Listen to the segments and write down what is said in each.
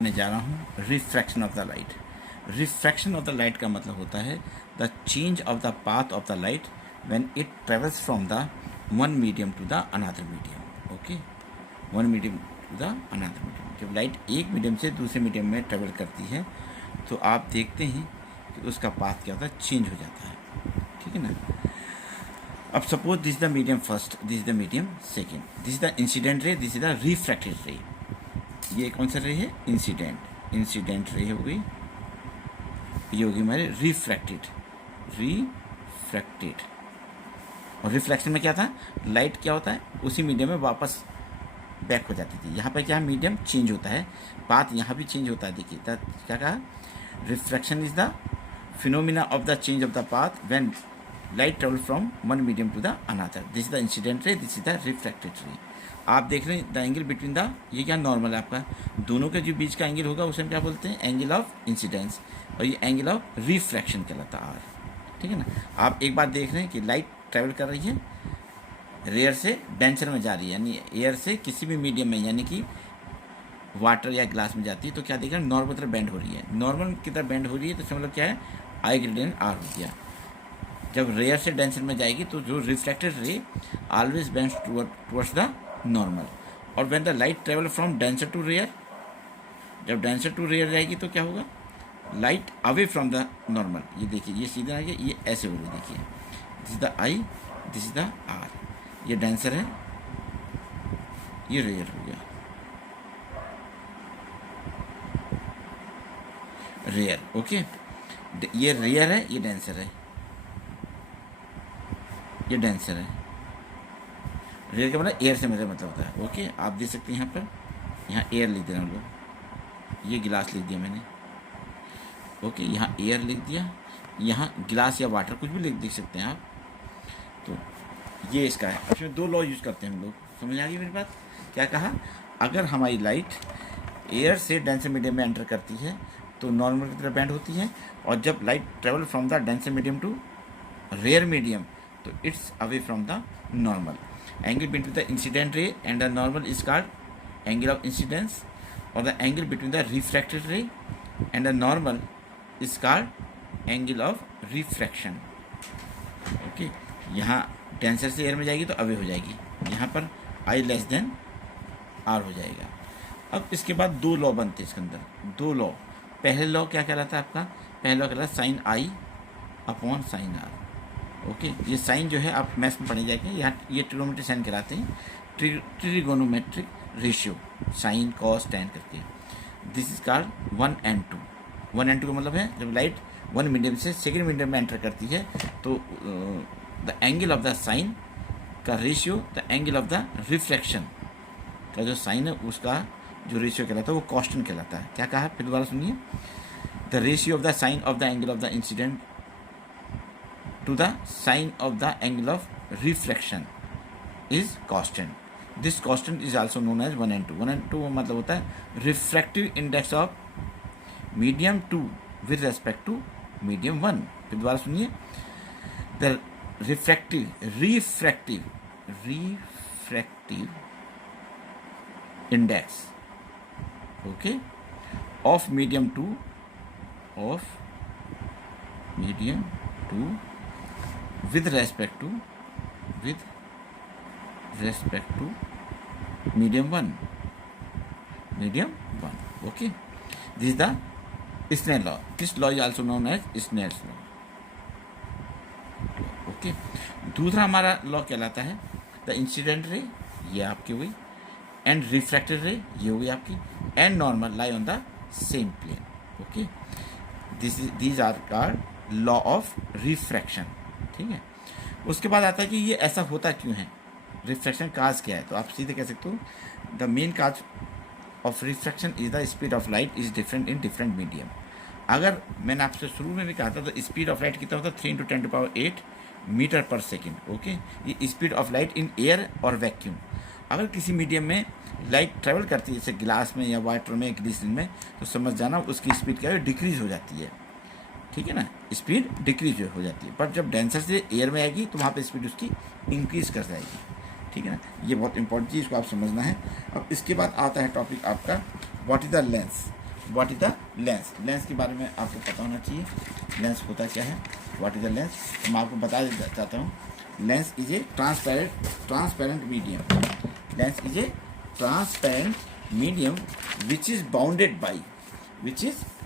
मैं जा रहा हूँ refraction of the light. Refraction of the light का मतलब होता है the change of the path of the light when it travels from the one medium to the another medium. Okay, one medium to the another medium. जब light एक medium से दूसरे medium में travel करती है तो आप देखते हैं कि उसका पाथ क्या होता है, चेंज हो जाता है। ठीक है ना। अब suppose this is the medium first, this is the medium second, this is the incident ray, this is the refracted रे। ये कौन सा रे है? इंसिडेंट रे हो गई, ये होगी हमारे रिफ्रैक्टेड। और रिफ्लेक्शन में क्या था, लाइट क्या होता है उसी मीडियम में वापस बैक हो जाती थी। यहाँ पर क्या मीडियम चेंज होता है, पाथ यहाँ भी चेंज होता है। देखिए क्या कहा, refraction is the phenomena of the change of the path when light travel from one medium to the another. This is the incident ray, this is the refracted ray. आप देख रहे हैं द एंगल बिटवीन द, ये क्या normal है आपका, दोनों के जो बीच का एंगल होगा उसे हम क्या बोलते हैं, एंगल ऑफ इंसिडेंस, और ये एंगल ऑफ रिफ्रैक्शन कहलाता है आर। ठीक है ना। आप एक बात देख रहे हैं कि लाइट ट्रेवल कर रही है, रेयर से डेंसर में जा रही है, यानी एयर से किसी भी मीडियम में, यानी कि वाटर या ग्लास में जाती है तो क्या देख रहे हैं, नॉर्मल की तरफ बेंड हो रही है। नॉर्मल की तरफ बेंड हो रही है तो इसका मतलब क्या है, आई ग्रेडियंट आर हो गया। जब रेयर से डेंसर में जाएगी तो जो reflected ray always bends towards the normal. और when the light travel from denser to rare, जब डेंसर टू रेयर जाएगी तो क्या होगा, light away from the normal. ये देखिए, ये सीधा आ गया, ये ऐसे हो गया। देखिए this is the I, this is the R. ये डेंसर है, ये रेयर हो गया, रेयर। ओके, ये रेयर है, ये डेंसर है, ये डेंसर है। रेयर का मतलब एयर से मेरा मतलब होता है। ओके, आप देख सकते हैं यहाँ पर, यहाँ एयर लिख देना हम लोग, ये गिलास लिख दिया मैंने। ओके, यहाँ एयर लिख दिया, यहाँ गिलास या वाटर कुछ भी देख सकते हैं आप। तो ये इसका है। इसमें दो लॉ यूज़ करते हैं हम लोग, समझ आ गई मेरी बात। क्या कहा, अगर हमारी लाइट एयर से डेंसर मीडियम में एंटर करती है तो नॉर्मल की तरफ बेंड होती है, और जब light travel from the denser medium to rare medium तो it's away from the normal. Angle between the incident ray and the normal is called angle of incidence, और the angle between the refracted ray and the normal is called angle of refraction. Okay, यहाँ denser से air में जाएगी तो away हो जाएगी, यहाँ पर आई लेस देन आर हो जाएगा। अब इसके बाद दो लॉ बनते हैं इसके अंदर, दो लॉ। पहले लॉ क्या कहलाता है आपका, पहला लॉ कहलाता है sine i upon sine r. Okay, ये साइन जो है आप मैथ्स में पढ़े जाएंगे, यहाँ ये ट्रिग्नोमेट्रिक साइन कहलाते हैं, trigonometric ratio, sine cos tan करके। This is called 1 and 2। 1 and 2 का मतलब है जब लाइट वन मीडियम से सेकेंड मीडियम में एंटर करती है तो the angle of the sine का ratio the angle of the reflection का जो साइन है उसका जो रेशियो कहलाता है वो कांस्टेंट कहलाता है। क्या कहा, फिर दोबारा सुनिए, the ratio of the sine of the angle of the incident to the sine of the angle of reflection is constant. This constant is also known as 1 and 2। 1 and 2 मतलब होता है refractive index of medium 2 with respect to medium 1। फिर दोबारा सुनिए, the refractive index, okay, of medium 2 with respect to medium 1। Okay, this is the Snell law। This law is also known as Snell's law। Okay, दूसरा हमारा law कहलाता है the incident रे, ये आपकी हुई, एंड रिफ्रैक्टेड रे, ये हुई आपकी, and normal lie on the same plane. Okay, these are called law of refraction. ठीक है, उसके बाद आता है कि ये ऐसा होता क्यों है, रिफ्रैक्शन काज क्या है। तो आप सीधे कह सकते हो the main cause of refraction is the speed of light is different in different medium. अगर मैंने आपसे शुरू में भी कहा था तो स्पीड ऑफ लाइट कितना होता है, 3 × 10⁸ मीटर पर सेकेंड। ओके, ये speed of light in air और वैक्यूम। अगर किसी मीडियम में लाइट ट्रेवल करती है जैसे गिलास में या वाटर में, ग्लिसरीन में, तो समझ जाना उसकी स्पीड क्या है, डिक्रीज हो जाती है। ठीक है ना, स्पीड डिक्रीज हो जाती है, पर जब डेंसर से एयर में आएगी तो वहाँ पे स्पीड उसकी इंक्रीज कर जाएगी। ठीक है ना, ये बहुत इंपॉर्टेंट चीज़ को आप समझना है। अब इसके बाद आता है टॉपिक आपका what is the lens. What is the lens. Lens के बारे में आपको पता होना चाहिए, लेंस होता क्या है, व्हाट इज द लेंस। तो मैं आपको बता देना चाहता हूँ, lens is a transparent medium. Lens is a transparent medium which is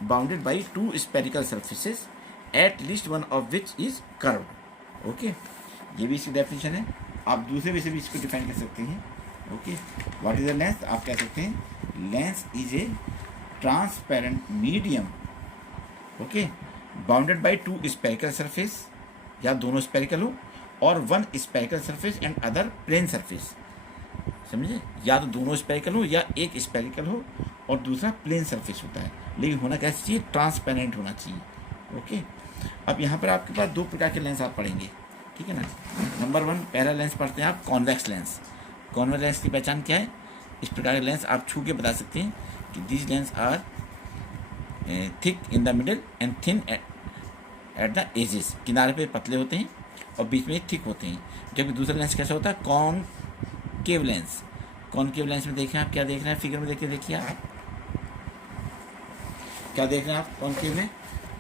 bounded by two spherical surfaces at least one of which is curved। Okay, ये भी इसकी डेफिनेशन है। आप दूसरे वे से भी इसको डिफाइन कर सकते हैं। Okay, what is the lens, आप कह सकते हैं lens is a transparent medium, okay, bounded by two spherical surface, या दोनों स्पेरिकल हो, और one spherical surface and other plane surface. समझे, या तो दोनों स्पेरिकल हो या एक स्पेरिकल हो और दूसरा प्लेन सरफेस होता है, लेकिन होना कैसे चाहिए, ट्रांसपेरेंट होना चाहिए। ओके, अब यहाँ पर आपके पास दो प्रकार के लेंस आप पढ़ेंगे, ठीक है ना। नंबर 1 पहला लेंस पढ़ते हैं आप, कॉन्वेक्स लेंस। कॉन्वेक्स लेंस की पहचान क्या है, इस प्रकार के लेंस आप छू के बता सकते हैं कि this lens are thick in the middle and thin at the edges. किनारे पे पतले होते हैं और बीच में थिक होते हैं। जबकि दूसरा लेंस कैसा होता है, कॉनकेव लेंस। कॉनकेव लेंस में देखें आप, क्या देख रहे हैं, फिगर में देखिए आप क्या देख रहे हैं आप कॉनकेव में,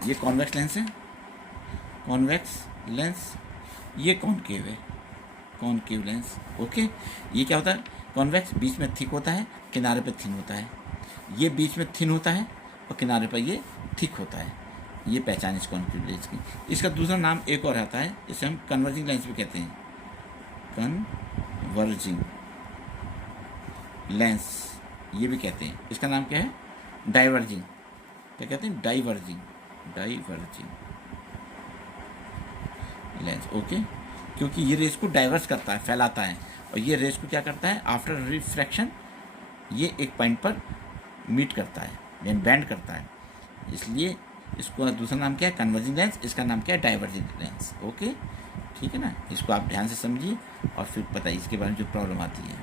ये कॉन्वेक्स लेंस है, कॉन्वेक्स लेंस, ये कॉनकेव है, कॉनकेव लेंस। ओके, ये क्या होता है, कॉन्वेक्स बीच में थिक होता है, किनारे पे थिन होता है। ये बीच में थिन होता है और किनारे पर ये थिक होता है। ये पहचान इस कॉनकेव लेंस की। इसका दूसरा नाम एक और आता है, इसे हम कन्वर्जिंग लेंस भी कहते हैं, कन्वर्जिंग लेंस ये भी कहते हैं। इसका नाम क्या है, डाइवर्जिंग, क्या कहते हैं, डाइवर्जिंग लेंस। ओके, क्योंकि ये रेस को डाइवर्स करता है, फैलाता है, और ये रेस को क्या करता है, आफ्टर रिफ्रैक्शन ये एक पॉइंट पर मीट करता है, यानी बैंड करता है। इसलिए इसको दूसरा नाम क्या है, कन्वर्जिंग लेंस, इसका नाम क्या है, डाइवर्जिंग लेंस। ओके, ठीक है ना, इसको आप ध्यान से समझिए और फिर बताइए इसके बारे में जो प्रॉब्लम आती है।